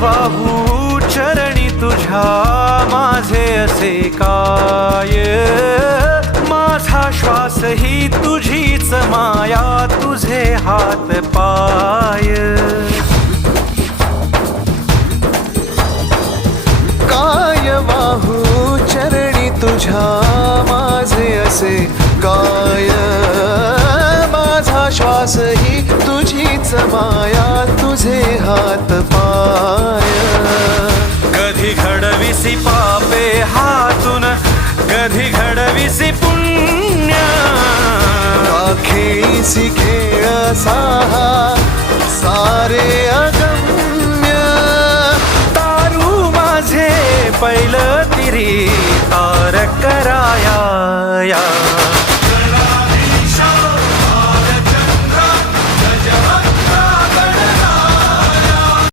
वाहू चरणी तुझ्या माझे असे काय, माझा श्वास ही तुझीच माया, तुझे हात पाय. काय वाहू चरणी तुझ्या माझे असे काय, माझा श्वास ही तुझीच माया, तुझे हात पाय. कधी घडविसी पापे हातून, कधी घडविसी पुण्य, का खेळीसी खेळ साहा सारे अगम्य. तारू माझे पैल तिरी